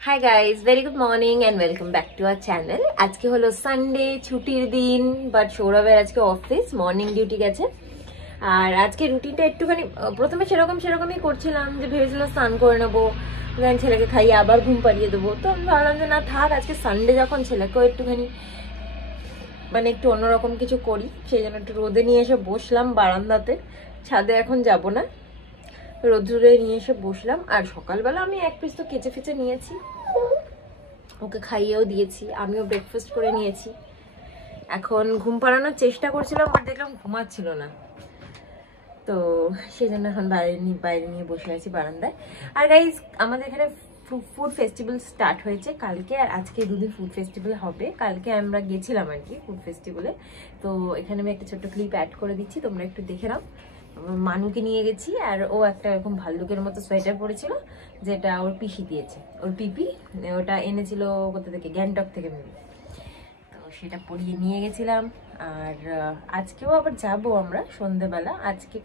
Hi guys, very good morning and welcome back to our channel. आज के hello Sunday, छुट्टिर दिन, बाट सौरभेर आज के अफिस मर्निंग डिউটি गेছে। আর আজকে রুটিনটা একটুখানি প্রথমে সেরকমই করছিলাম যে ভেবেছিলাম স্নান করে নেবো, দেন ছেলেকে খাইয়ে আবার ঘুম পাড়িয়ে দেবো। তো আমি ভাবলাম যে না থাক, আজকে সানডে যখন ছেলেকেও একটুখানি মানে একটু অন্যরকম কিছু করি, সেই জন্য একটু রোদে নিয়ে এসে বসলাম বারান্দাতে। ছাদে এখন যাব না, রোদ্দুরে নিয়ে এসে বসলাম। আর সকালবেলা আমি এক পিস তো কেচে ফেচে নিয়েছি, ওকে খাইয়েও দিয়েছি, আমিও ব্রেকফাস্ট করে নিয়েছি। এখন ঘুম পাড়ানোর চেষ্টা করছিলাম, বাট দেখলাম ঘুমাচ্ছিল না, তো সেই জন্য এখন বাইরে নিয়ে বসে আছি বারান্দায়। আর গাইজ, আমাদের এখানে ফুড ফেস্টিভ্যাল স্টার্ট হয়েছে কালকে, আর আজকে দুদিন ফুড ফেস্টিভ্যাল হবে। কালকে আমরা গেছিলাম আর কি ফুড ফেস্টিভ্যালে, তো এখানে আমি একটা ছোট্ট ক্লিপ অ্যাড করে দিচ্ছি, তোমরা একটু দেখে নাও। মানুকে নিয়ে গেছি, আর ও একটা এরকম ভাল্লুকের মতো সোয়েটার পরেছিল, যেটা ওর পিসি দিয়েছে, ওর পিপি ওটা এনেছিল কোথা থেকে, গ্যাংটক থেকে মেবি, তো সেটা পরিয়ে নিয়ে গেছিলাম। আর আজকেও আবার যাবো আমরা সন্ধ্যেবেলা।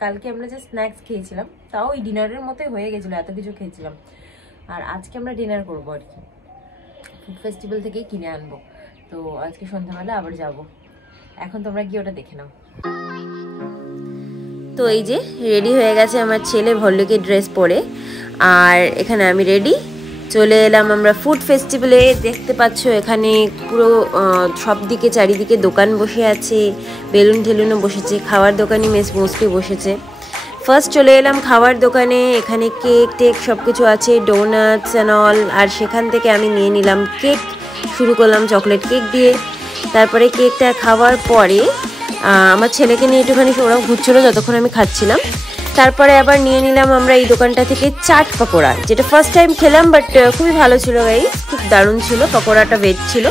কালকে আমরা যে স্ন্যাক্স খেয়েছিলাম, তাও ওই ডিনারের মতোই হয়ে গেছিলো, এত কিছু খেয়েছিলাম। আর আজকে আমরা ডিনার করবো আর কি, ফুড ফেস্টিভ্যাল থেকেই কিনে আনবো। তো আজকে সন্ধ্যাবেলা আবার যাব। এখন তোমরা গিয়ে ওটা দেখে নাও। তো এই যে রেডি হয়ে গেছে আমার ছেলে ভল্লুকের ড্রেস পরে, আর এখানে আমি রেডি। চলে এলাম আমরা ফুড ফেস্টিভ্যালে। দেখতে পাচ্ছ এখানে পুরো সব দিকে চারিদিকে দোকান বসে আছে, বেলুন ঠেলুনও বসেছে, খাওয়ার দোকানই মোস্টলি বসেছে। ফার্স্ট চলে এলাম খাওয়ার দোকানে, এখানে কেক টেক সব কিছু আছে, ডোনাটস অ্যান্ড অল। আর সেখান থেকে আমি নিয়ে নিলাম কেক, শুরু করলাম চকলেট কেক দিয়ে। তারপরে কেকটা খাওয়ার পরে আমার ছেলেকে নিয়ে একটুখানি ওরাও ঘুরছিল যতক্ষণ আমি খাচ্ছিলাম। তারপরে আবার নিয়ে নিলাম আমরা এই দোকানটা থেকে চাট পকোড়া, যেটা ফার্স্ট টাইম খেলাম, বাট খুবই ভালো ছিল গাইস, খুব দারুণ ছিল, পকোড়াটা ভেজ ছিল।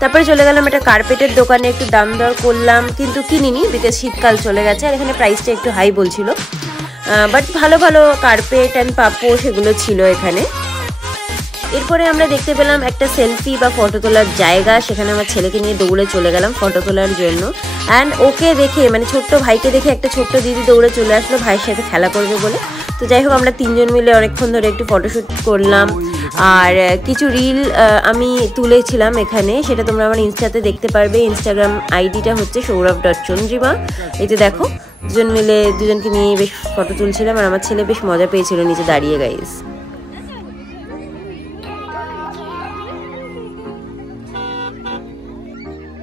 তারপরে চলে গেলাম একটা কার্পেটের দোকানে, একটু দাম দর করলাম, কিন্তু কিনিনি বিকজ শীতকাল চলে গেছে, আর এখানে প্রাইসটা একটু হাই বলছিল, বাট ভালো ভালো কার্পেট অ্যান্ড পাপো সেগুলো ছিল এখানে। এরপরে আমরা দেখতে পেলাম একটা সেলফি বা ফটো তোলার জায়গা, সেখানে আমার ছেলেকে নিয়ে দৌড়ে চলে গেলাম ফটো তোলার জন্য। অ্যান্ড ওকে দেখে, মানে ছোট্ট ভাইকে দেখে একটা ছোট্ট দিদি দৌড়ে চলে আসলো ভাইয়ের সাথে খেলা করবে বলে। তো যাই হোক, আমরা তিনজন মিলে অনেকক্ষণ ধরে একটু ফটোশ্যুট করলাম, আর কিছু রিল আমি তুলেছিলাম এখানে, সেটা তোমরা আমার ইনস্টাতে দেখতে পারবে। ইনস্টাগ্রাম আইডিটা হচ্ছে সৌরভ.চন্দ্রিমা। এই যে দেখো, দুজনকে নিয়ে বেশ ফটো তুলছিলাম, আর আমার ছেলে বেশ মজা পেয়েছিল নিচে দাঁড়িয়ে গাইস।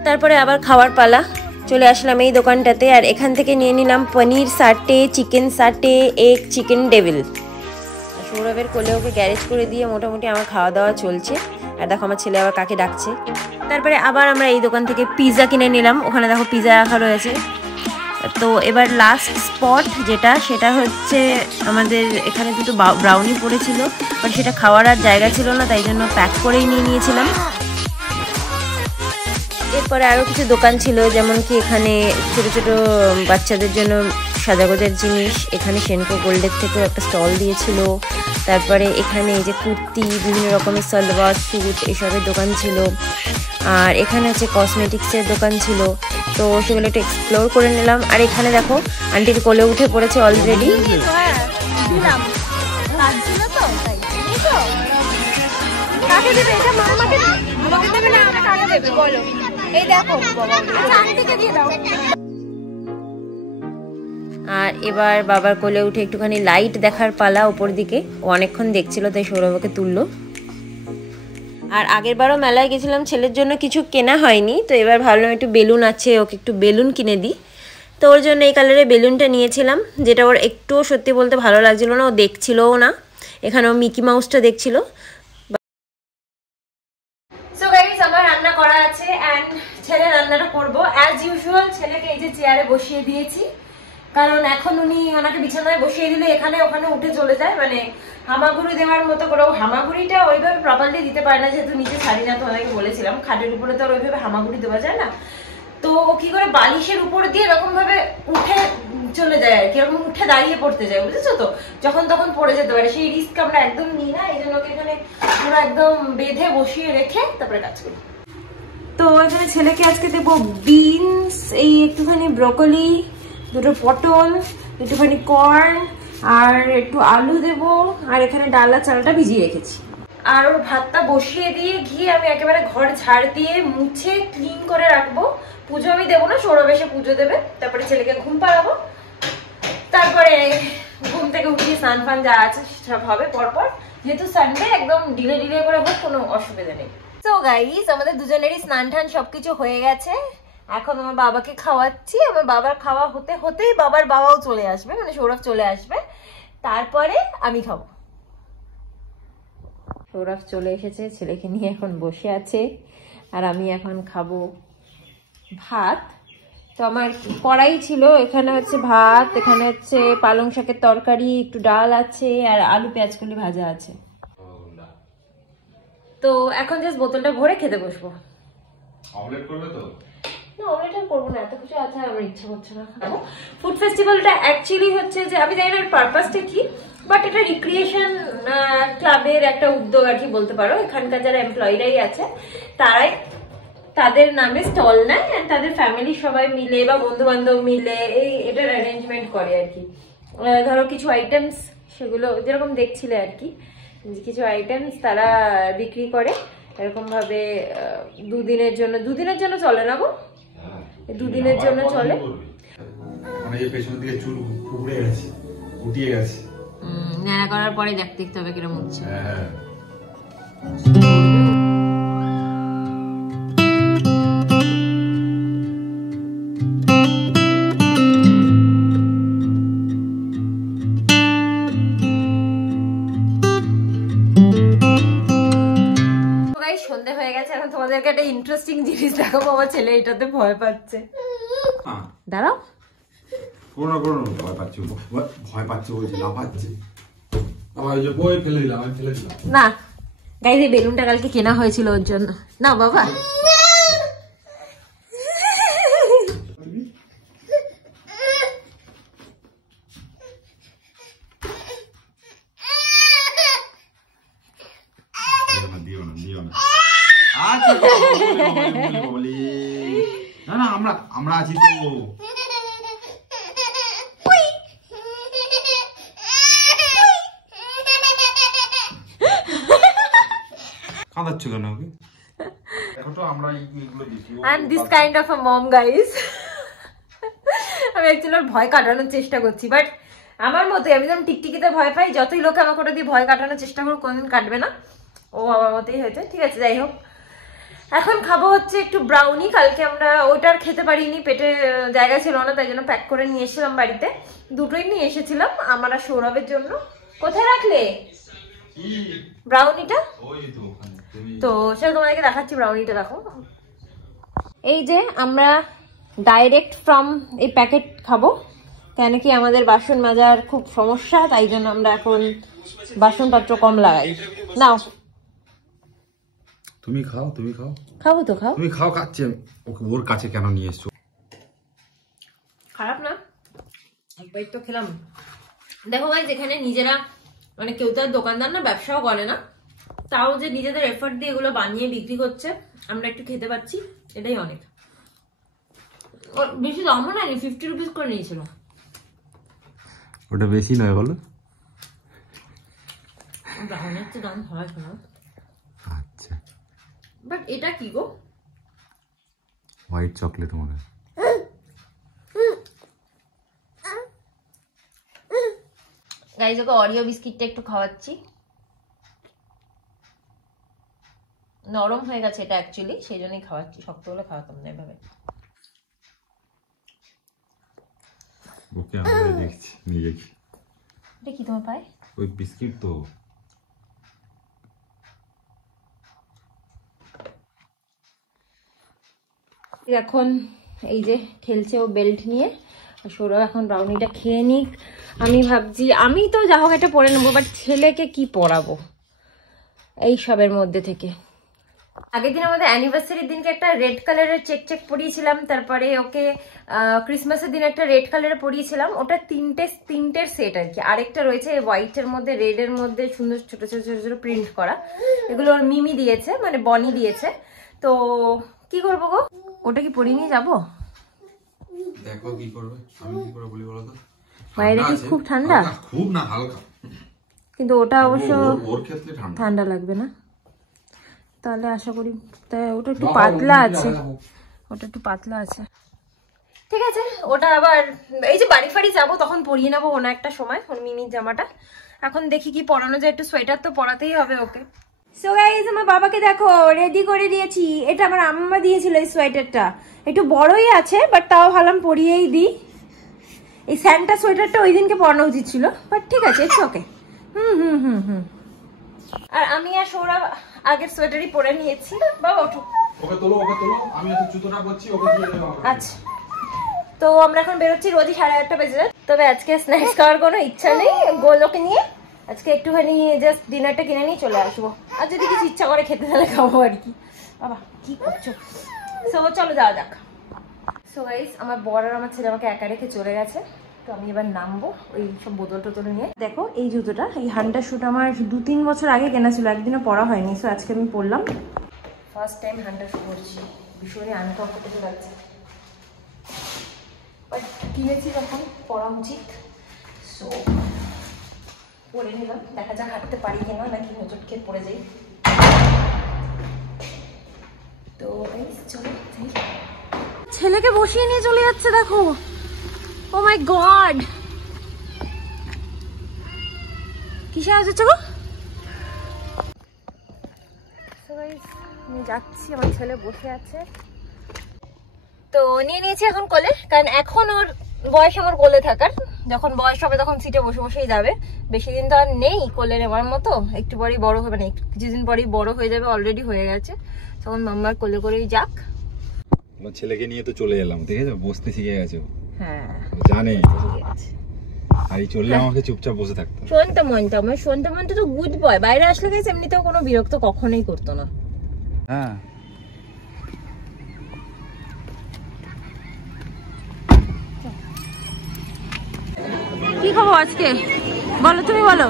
তারপরে আবার খাওয়ার পালা, চলে আসলাম এই দোকানটাতে, আর এখান থেকে নিয়ে নিলাম paneer satay, chicken satay, egg chicken devil. সৌরভের কোলে ওকে গ্যারেজ করে দিয়ে মোটামুটি আমার খাওয়া দাওয়া চলছে। আর দেখো আমার ছেলে আবার কাকে ডাকছে। তারপরে আবার আমরা এই দোকান থেকে পিৎজা কিনে নিলাম, ওখানে দেখো পিৎজা রাখা রয়েছে। তো এবার লাস্ট স্পট সেটা হচ্ছে আমাদের এখানে দুটো ব্রাউনি পড়েছিল, বাট সেটা খাওয়ার আর জায়গা ছিল না, তাই জন্য প্যাক করেই নিয়েছিলাম। এরপরে আরও কিছু দোকান ছিল, যেমন কি এখানে ছোটো ছোটো বাচ্চাদের জন্য সাজাগোজের জিনিস, এখানে সেনকো গোল্ডের থেকেও একটা স্টল দিয়েছিল। তারপরে এখানে এই যে কুর্তি, বিভিন্ন রকমের সালোয়ার স্যুট এসবের দোকান ছিল। আর এখানে হচ্ছে কসমেটিক্সের দোকান ছিল, তো সেগুলো একটু এক্সপ্লোর করে নিলাম। আর এখানে দেখো আন্টির কোলে উঠে পড়েছে অলরেডি। আর এবার বাবার কোলে উঠে একটুখানি লাইট দেখার পালা উপর দিকে, ও অনেকক্ষণ দেখছিল, তাই সৌরভকে তুললো। আর আগের বারও মেলায় গেছিলাম, ছেলের জন্য কিছু কেনা হয়নি, তো এবার ভাবলাম একটু বেলুন আছে, ওকে একটু বেলুন কিনে দিই। তো ওর জন্য এই কালারের বেলুনটা নিয়েছিলাম, যেটা ওর একটুও সত্যি বলতে ভালো লাগছিল না, ও দেখছিলও না। এখানে ও মিকি মাউসটা দেখছিল। সো গাইস, আমার রান্না করা আছে, অ্যান্ড ছেলে রান্নাটা করবো অ্যাজ ইউজুয়াল। ছেলেকে এই যে চেয়ারে বসিয়ে দিয়েছি, কারণ এখন ওনাকে বিছানায় বসিয়ে দিলে এখানে ওখানে উঠে চলে যায়, মানে হামাগুড়ি দেওয়ার মতো করে। হামাগুড়িটা ওইভাবে প্রপারলি দিতে পারে না, যেহেতু নিচে ছাড়ি না, তোমাদেরকে বলেছিলাম। খাটের উপরে তো আর ওইভাবে হামাগুড়ি দেওয়া যায় না, তো ও কি করে বালিশের উপর দিয়ে এরকম ভাবে উঠে চলে যায় আর কি, এরকম উঠে দাঁড়িয়ে পড়তে যায়, বুঝেছো তো, যখন তখন পড়ে যেতে পারে। সেই রিস্ক আমরা একদম নিই না, এই জন্য ওকে এখানে পুরো একদম বেঁধে বসিয়ে রেখে তারপরে কাজ করি। তো এখানে ছেলেকে আজকে দেবো বিনস, এই একটুখানি ব্রকলি, দুটো পটল, একটুখানি কর্ন, আর একটু আলু দেব, আর এখানে ডাল আর চালটা ভিজিয়ে রেখেছি। আর ওর ভাতটা বসিয়ে দিয়ে গিয়ে আমি একেবারে ঘর ঝাড় দিয়ে মুছে ক্লিন করে রাখবো। পুজো আমি দেবো না, সৌরভ এসে পুজো দেবে, তারপরে ছেলেকে ঘুম পাড়াবো, তারপরে ঘুম থেকে উঠিয়ে স্নান ফান যা আছে সব হবে পরপর। যেহেতু সানডে একদম ডিলে ডিলে করে হোক, কোনো অসুবিধা নেই। তো গাইস আমাদের দুজনেরই স্নান টান সবকিছু হয়ে গেছে। এখন আমার বাবাকে খাওয়াচ্ছি। আমার বাবার খাওয়া হতে হতেই বাবার বাবাও চলে আসবে, মানে সৌরভ চলে আসবে, তারপরে আমি খাবো। সৌরভ চলে এসেছে, ছেলেকে নিয়ে এখন বসে আছে, আর আমি এখন খাবো ভাত। তো আমার কড়াই ছিল, এখানে হচ্ছে ভাত, এখানে হচ্ছে পালং শাকের তরকারি, একটু ডাল আছে, আর আলু পেঁয়াজ কলি ভাজা আছে। তো এখন জাস্ট বোতলটা ভরে খেতে বসবো। অমলেট করবে তো? না, অমলেট আর করবো না, এত কিছু আছে আমার ইচ্ছা করছে না খাবো। ফুড ফেস্টিভ্যালটা অ্যাকচুয়ালি হচ্ছে যে আমি জানি না এর পারপাসটা কি, বাট এটা রিক্রিয়েশন ক্লাবের একটা উদ্যোগ আর কি বলতে পারো। এখানকার যারা এমপ্লয়িরাই আছে তারাই তাদের নামে স্টল নেয়, এন্ড তাদের ফ্যামিলি সবাই মিলে বা বন্ধু বান্ধব মিলে এটার অ্যারেঞ্জমেন্ট করে আর কি। ধরো কিছু আইটেমস, সেগুলো যেরকম দেখছিলে আর কি, কিছু আইটেমস তারা বিক্রি করে এরকম ভাবে। দুদিনের জন্য চলে না গো, দুদিনের জন্য চলে। মানে এই পেছন দিকে চুল উপড়ে গেছে, উঠিয়ে গেছে। নেড়া করার পরে দেখতে হবে কিরকম হচ্ছে। হ্যাঁ সন্ধে হয়ে গেছে, এখন তোমাদেরকে একটা ইন্টারেস্টিং জিনিস দেখাবো। আমার ছেলে এটাতে ভয় পাচ্ছে। দাঁড়াও, ভয় পাচ্ছে বলছে, না পাচ্ছে বই ফেলে দিলাম, আমি ফেলে দিলাম না। গাইস এই বেলুনটা কালকে কেনা হয়েছিল ওর জন্য। না বাবা, না আমরা আছি তো। কাঁদাচ্ছ কেন ওকে? দেখো তো আমরা এইগুলো দিছি। I am this kind of a mom guys. আমি অ্যাকচুয়ালি ওর ভয় কাটানোর চেষ্টা করছি, বাট আমার মতে আমি যেমন টিকটিকিতে ভয় পাই, যতই লোকে আমাকে ওটা দিয়ে ভয় কাটানোর চেষ্টা করুক কোনদিন কাটবে না। ও আমার মতেই হয়েছে। ঠিক আছে, যাই হোক, এখন খাবো হচ্ছে একটু ব্রাউনি। কালকে আমরা ওইটার খেতে পারিনি, পেটে জায়গা ছিল না, তাই জন্য প্যাক করে নিয়ে এসেছিলাম বাড়িতে। দুটোই নিয়ে এসেছিলাম আমার আর সৌরভের জন্য। কোথায় রাখলে ব্রাউনিটা? তো সেটা তোমাদেরকে দেখাচ্ছি, ব্রাউনিটা দেখো। এই যে আমরা ডাইরেক্ট ফ্রম এই প্যাকেট খাবো, কেন কি আমাদের বাসন মাজার খুব সমস্যা, তাই জন্য আমরা এখন বাসনপত্র কম লাগাই। নাও তুমি খাও। খাবো তো, খাও। তুমি খাও, খাচ্ছি আমি। ওকে ওর কাছে কেন নিয়ে এসছো? খারাপ না, একবার তো খেলাম। দেখো ভাই, যেখানে নিজেরা মানে কেউ তো আর দোকানদার না, ব্যবসাও করে না, তাও যে নিজেদের এফর্ট দিয়ে এগুলো বানিয়ে বিক্রি করছে, আমরা একটু খেতে পাচ্ছি, এটাই অনেক। বেশি দামও না, 50 রুপিস করে নিয়েছিল। ওটা বেশি নয় বলো? অনেক তো দাম হয় না। আচ্ছা, বাট এটা কি গো? হোয়াইট চকলেট মনে হয়। গাইস ওকে অরিও বিস্কিটটা একটু খাওয়াচ্ছি। নরম হয়ে গেছে এটা অ্যাকচুয়ালি, সেই জন্যই খাওয়াচ্ছি, শক্ত হলে খাওয়াতাম না এভাবে। ওকে আমরা দেখছি, নিয়ে দেখি। এটা কি তোমার পায়? ওই বিস্কিট তো। এখন এই যে খেলছে ও বেল্ট নিয়ে, সৌরভ এখন ব্রাউনিটা খেয়ে নিক। আমি ভাবছি আমি তো যা হোক এটা পরে নেবো, বাট ছেলেকে কি পরাবো এই সবের মধ্যে থেকে। আগের দিন আমাদের অ্যানিভার্সারির দিনকে একটা রেড কালারের চেক পরিয়েছিলাম, তারপরে ওকে ক্রিসমাসের দিন একটা রেড কালারে পরিয়েছিলাম। ওটা তিনটের সেট আর কি। আরেকটা রয়েছে হোয়াইটের মধ্যে, রেডের মধ্যে সুন্দর ছোট ছোট ছোট ছোট প্রিন্ট করা। এগুলো ওর মিমি দিয়েছে, মানে বনি দিয়েছে। তো কি করবো গো, ওটা কি পরিয়ে নিয়ে যাবো? দেখো কি করবে, আমি কি করে বলি বলো তো। বাইরে কি খুব ঠান্ডা? খুব না, হালকা। কিন্তু ওটা অবশ্য ওর ক্ষেত্রে ঠান্ডা লাগবে না, তাহলে আশা করি। তাই ওটা একটু পাতলা আছে, ওটা একটু পাতলা আছে। ঠিক আছে, ওটা আবার এই যে বাড়ি ফাড়ি যাবো তখন পরিয়ে নেবো কোনো একটা সময়, মিনির জামাটা। এখন দেখি কি পরানো যায়, একটু সোয়েটার তো পরাতেই হবে ওকে। সো গাইস, আমার বাবাকে দেখো রেডি করে দিয়েছি। এটা আমার আম্মা দিয়েছিল এই সোয়েটারটা, একটু বড়ই আছে বাট তাও ভাবলাম পরিয়েই দিই। এই স্যান্টা সোয়েটারটা ওই দিনকে পরানো উচিত ছিল, বাট ঠিক আছে, ইটস ওকে। আর আমি আর সৌরভ আগের সোয়েটারই পরে নিয়েছি। বাবা ওঠো, ওকে তোলো, ওকে তোলো, আমি একটু জুতোটা করছি, ওকে দিয়ে দেবো। আচ্ছা, তো আমরা এখন বেরোচ্ছি, রোজই 8:30 বেজে যায়। তবে আজকে স্ন্যাক্স খাওয়ার কোনো ইচ্ছা নেই, গোলকে নিয়ে আজকে একটুখানি জাস্ট ডিনারটা কিনে নিয়ে চলে আসবো। আর যদি কিছু ইচ্ছা করে খেতে তাহলে খাবো আর কি। বাবা কি করছো? সো চলো যাওয়া যাক। সো গাইস, আমার বর আর আমার ছেলে আমাকে একা রেখে চলে গেছে, তো আমি এবার নামবো ওই সব বোতল টোতল নিয়ে। দেখো এই জুতোটা, এই হান্টার শুট আমার 2-3 বছর আগে কেনা ছিল, একদিনও পরা হয়নি। সো আজকে আমি পরলাম, ফার্স্ট টাইম হান্টার শুট করছি, ভীষণই আনকমফোর্টেবল লাগছে, বাট কিনেছি যখন পরা উচিত। সো পরে নিলাম, দেখা যাক হাঁটতে পারি কিনা, নাকি হোঁচট খেয়ে পড়ে যাই। তো চলো, ছেলেকে বসিয়ে নিয়ে চলে যাচ্ছে দেখো। ও মাই গড, কিসে আসছে গো? আমি যাচ্ছি, আমার ছেলে বসে আছে, তো নিয়ে নিয়েছি এখন কোলে, কারণ এখন ওর বয়স আমার কোলে থাকার। যখন বয়স হবে তখন সিটে বসে বসেই যাবে, বেশি দিন তো আর নেই কোলে নেওয়ার মতো। একটু পরেই বড় হবে, না কিছুদিন পরেই বড় হয়ে যাবে, অলরেডি হয়ে গেছে। তখন মাম্মার কোলে করেই যাক। আমার ছেলেকে নিয়ে তো চলে এলাম, ঠিক আছে, বসতে শিখে গেছে। হ্যাঁ জানে, আর এই চললে আমাকে চুপচাপ বসে থাকতো। শোনতে মনটা, আমার শোনতে মনটা তো গুড বয়, বাইরে আসলে গেছে এমনিতেও কোনো বিরক্ত কখনোই করতো না। হ্যাঁ, কি খবর আজকে বলো, তুমি বলো।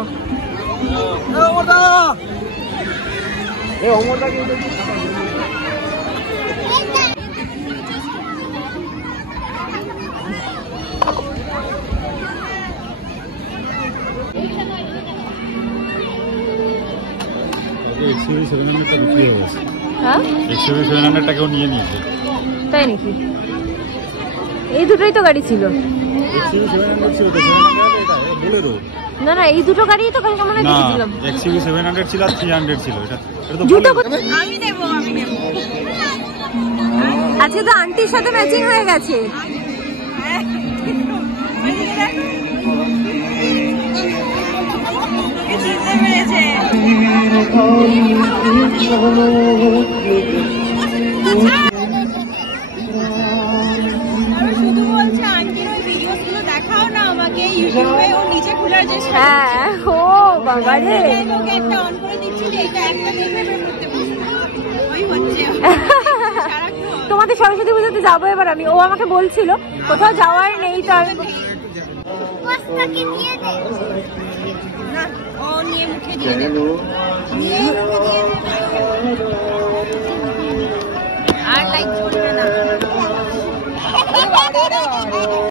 তাই নাকি? এই দুটোই তো গাড়ি ছিল। না না, এই দুটো গাড়ি তো কালকে আমরা দেখেছিলাম। XUV 700 ছিল আর 300 ছিল। এটা তো জুতো আমি নেব, আমি নেব। আজকে তো আন্টির সাথে ম্যাচিং হয়ে গেছে। হ্যাঁ, ও বাবা রে, তোমাদের সরস্বতী পুজোতে যাবো এবার আমি। ও আমাকে বলছিল কোথাও যাওয়ার নেই, তো আমি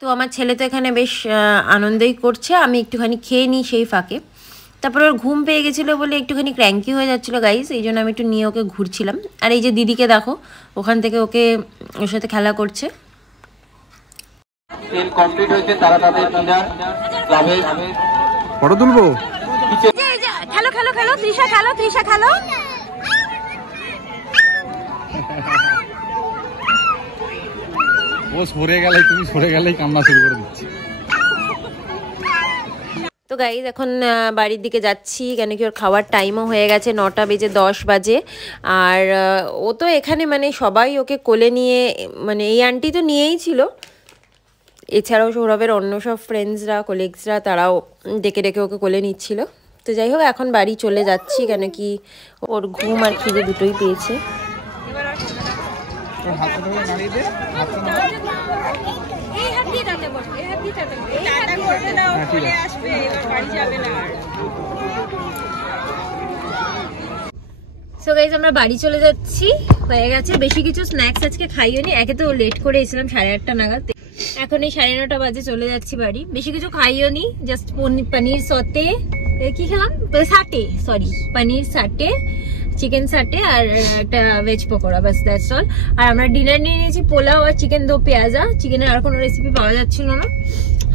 তো আমার ছেলে তো এখানে বেশ আনন্দই করছে, আমি একটুখানি খেয়ে নিই সেই ফাঁকে। তারপর ওর ঘুম পেয়ে গেছিলো বলে একটুখানি ক্র্যাঙ্কি হয়ে যাচ্ছিলো গাইস, এই জন্য আমি একটু নিয়ে ওকে ঘুরছিলাম। আর এই যে দিদিকে দেখো, ওখান থেকে ওকে ওর সাথে খেলা করছে। ফটো তুলবো, খেলো খেলো খেলো, তৃষা খেলো, তৃষা খেলো। ও সরে গেলে, তুমি সরে গেলেই কান্না শুরু করে দিচ্ছি। তো গাইজ এখন বাড়ির দিকে যাচ্ছি, কেন কি ওর খাওয়ার টাইমও হয়ে গেছে, 9:10 বাজে। আর ও তো এখানে মানে সবাই ওকে কোলে নিয়ে, মানে এই আন্টি তো নিয়েই ছিল, এছাড়াও সৌরভের অন্য সব ফ্রেন্ডসরা, কলিগসরা, তারাও ডেকে ডেকে ওকে কোলে নিচ্ছিল। তো যাই হোক, এখন বাড়ি চলে যাচ্ছি, কেন কি ওর ঘুম আর খিদে দুটোই পেয়েছে। সো গাইজ আমরা বাড়ি চলে যাচ্ছি, হয়ে গেছে। বেশি কিছু স্ন্যাক্স আজকে খাইও নি, একে তো লেট করে এসেছিলাম 8:30 নাগাদ। এখন এই 9:30 বাজে, চলে যাচ্ছি বাড়ি। বেশি কিছু খাইও নি, জাস্ট পনির সতে, কি খেলাম, পনির সাটে, চিকেন সাটে আর একটা ভেজ পকোড়া, বাস দ্যাটস অল। আর আমরা ডিনার নিয়ে নিয়েছি পোলাও আর চিকেন দো পেঁয়াজা। চিকেনের আর কোনো রেসিপি পাওয়া যাচ্ছিল না,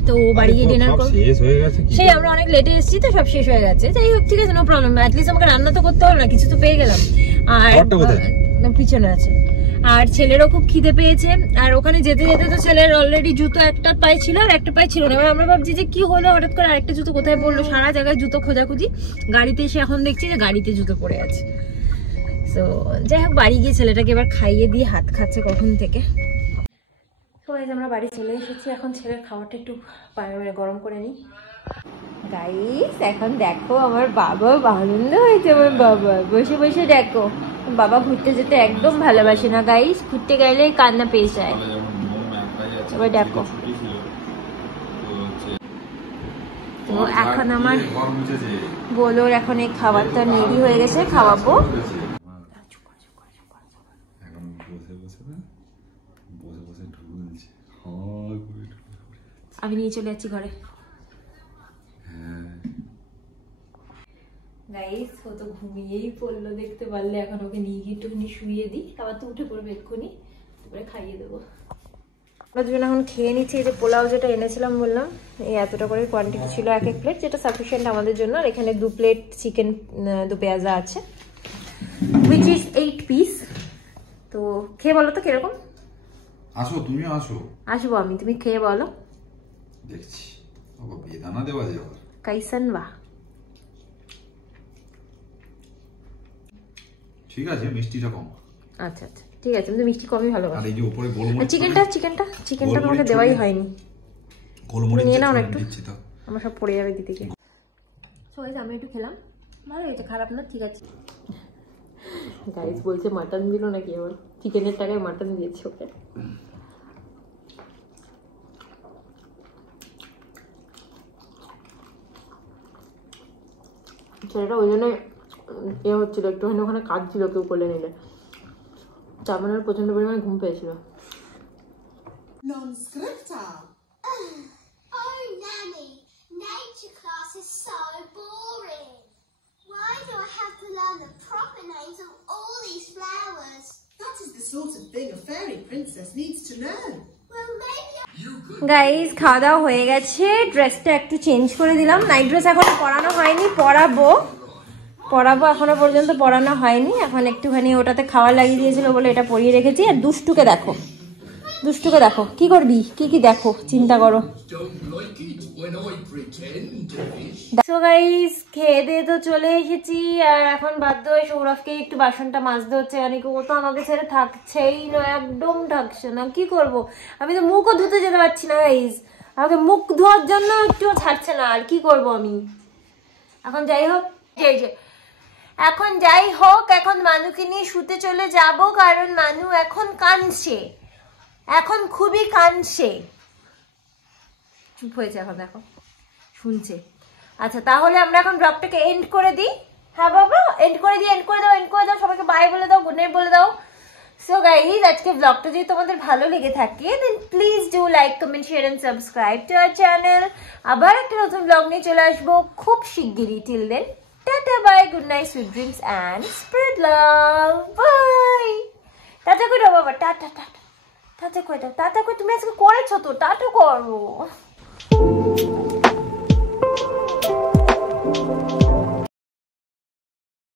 তো বাড়ি গিয়ে ডিনার করবো। সেই আমরা অনেক লেটে এসেছি তো সব শেষ হয়ে গেছে। যাই হোক, ঠিক আছে, নো প্রবলেম। অ্যাটলিস্ট আমাকে রান্না তো করতে হলো না, কিছু তো পেয়ে গেলাম। আর পিছনে আছে। আর ছেলেরও খুব খিদে পেয়েছে। আর ওখানে যেতে যেতে তো ছেলের অলরেডি জুতো একটা পায়ে ছিল আর একটা পায়ে ছিল না। এবার আমরা ভাবছি যে কি হলো, হঠাৎ করে আরেকটা জুতো কোথায় পড়লো। সারা জায়গায় জুতো খোঁজাখুঁজি, গাড়িতে এসে এখন দেখছি যে গাড়িতে জুতো পড়ে আছে। তো যাই হোক, বাড়ি গিয়ে ছেলেটাকে এবার খাইয়ে দিয়ে হাত খাচ্ছে কখন থেকে। সবাই আমরা বাড়ি চলে এসেছি। এখন ছেলের খাবারটা একটু গরম করে নিই। গাইস, এখন দেখো আমার বাবা, আনন্দ হয়েছে আমার বাবা, বসে বসে দেখো। বাবা ঘুরতে যেতে একদম ভালোবাসে না গাইস, ঘুরতে গেলে কান্না পেয়ে যায়। এবার দেখো, তো এখন আমার বলোর এখন এই খাবারটা রেডি হয়ে গেছে, খাওয়াবো। আমি নিয়ে চলে যাচ্ছি ঘরে। গাইস, ও তো ঘুমিয়েই পড়লো দেখতে পারলে। এখন ওকে নিয়ে গিয়ে একটুখানি শুইয়ে দিই, আবার তো উঠে পড়বে এক্ষুনি, তারপরে খাইয়ে দেবো। আমরা দুজন এখন খেয়ে নিচ্ছি। এই যে পোলাও যেটা এনেছিলাম বললাম, এই এতটা করে কোয়ান্টিটি ছিল, এক প্লেট, যেটা সাফিসিয়েন্ট আমাদের জন্য। আর এখানে 2 প্লেট চিকেন দো পেঁয়াজা আছে, which is 8 পিস। তো খেয়ে বলো তো কিরকম। আসো, তুমিও আসো। আসবো আমি, তুমি খেয়ে বলো। দেখছি বাবা, বেদানা দেওয়া যাবে। কাইসান বা ঠিক আছে, মিষ্টিটা কম। আচ্ছা আচ্ছা, ঠিক আছে, আমি মিষ্টি কমই ভালোবাসি। আর এই যে উপরে গোলমরিচ, চিকেনটা তোমাকে দেওয়াই হয়নি। গোলমরিচ নিয়ে নাও একটু, দিচ্ছি তো। আমার সব পড়ে যাবে দিতে গিয়ে। সো গাইস, আমি একটু খেলাম, ভালো হয়েছে, খারাপ না, ঠিক আছে। গাইস বলছে মাটন দিল নাকি, আবার চিকেনের টাকায় মাটন দিয়েছে ওকে। ছেলেটা ওই জন্য এ হচ্ছিল, একটুখানি ওখানে কাজ ছিল, কেউ কোলে নিলে। তার মানে প্রচন্ড পরিমাণে ঘুম পেয়েছিল। Oh, Nanny, nature class is so boring. Why do I have to learn the proper names of all these flowers? That is the sort of thing a fairy princess needs to know. Well, maybe guys, খাওয়া দাওয়া হয়ে গেছে, ড্রেসটা একটু change করে দিলাম। Night dress এখনো পরানো হয়নি, পরাবো এখনো পর্যন্ত পরানো হয়নি। এখন একটুখানি ওটাতে খাওয়া লাগিয়ে দিয়েছিল বলে এটা পরিয়ে রেখেছি। আর দুষ্টুকে দেখো কি করবি, কি দেখো, চিন্তা করো। সো গাইস, খেয়ে দিয়ে তো চলে এসেছি। আর এখন বাধ্য হয়ে সৌরভকে একটু বাসনটা মাজতে হচ্ছে, মানে ও তো আমাকে ছেড়ে থাকছেই না, একদম থাকছে না। কি করব, আমি তো মুখও ধুতে যেতে পারছি না গাইস, আমাকে মুখ ধোয়ার জন্য একটুও ছাড়ছে না। আর কি করব আমি এখন। যাই হোক, এখন মানুকে নিয়ে শুতে চলে যাব, কারণ মানু এখন কাঁদছে, এখন খুবই কাঁদছে। চুপ হয়েছে এখন, দেখো শুনছে। আচ্ছা, তাহলে আমরা এখন ব্লগটাকে এন্ড করে দিই। হ্যাঁ বাবা, এন্ড করে দাও, সবাইকে বাই বলে দাও, গুড নাইট বলে দাও। সো গাইস, আজকে ব্লগটা যদি তোমাদের ভালো লেগে থাকে, then please do like, comment, share and subscribe to our channel. আবার একটা নতুন ব্লগ নিয়ে চলে আসবো খুব শিগগিরই। Till then, tata, bye, good night, sweet dreams and spread love, bye. Tata করে দাও বাবা, টাটা করে দাও, টাটা করে। তুমি আজকে করেছো তো, টাটা করো।